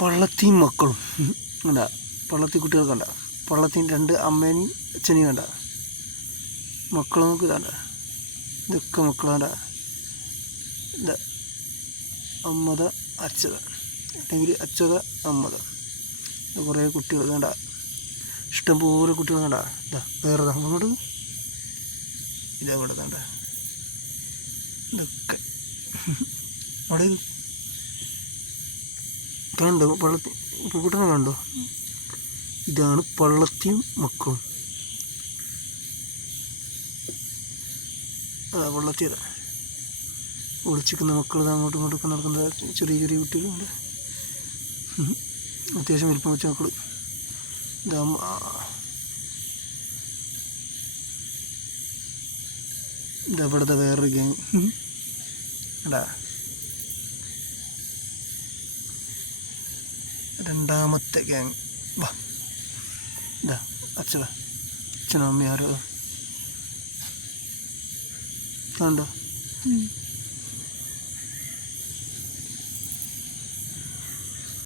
പള്ളത്തിയും മക്കളും. കണ്ട? പള്ളത്തി കുട്ടികൾ കണ്ട? പള്ളത്തിയും രണ്ട് അമ്മേനെയും അച്ഛനെയും കണ്ട? മക്കളും നമുക്ക് കണ്ട? ഇതൊക്കെ മക്കളാണ്ട ഇത് അമ്മത അച്ഛത. അല്ലെങ്കിൽ അച്ഛത അമ്മത. കുറേ കുട്ടികൾ കണ്ട? ഇഷ്ടംപോലെ കുട്ടികൾ കണ്ട? ഇതാ വേറെ അങ്ങോട്ട്? ഇതവിടെ കണ്ട? ഇതൊക്കെ. അവിടെ കണ്ടോ? പള്ളത്തി പൂക്കുട്ടനെ കണ്ടോ? ഇതാണ് പള്ളത്തിയും മക്കളും. അതാ പള്ളത്തിയതാ ഒളിച്ചിരിക്കുന്ന മക്കൾ അങ്ങോട്ടും ഇങ്ങോട്ടൊക്കെ നടക്കുന്ന ചെറിയ ചെറിയ കുട്ടികളുണ്ട്. അത്യാവശ്യം വലിപ്പം വെച്ച മക്കൾ ഇതാ അമ്മ- ഇതാ ഇവിടുത്തെ വേറൊരു ഗെയിം എടാ. രണ്ടാമത്തെ ഗ്യാങ് വാ. ഇതാ അച്ഛനാ അച്ഛനും അമ്മയും ആരോ? കണ്ടോ.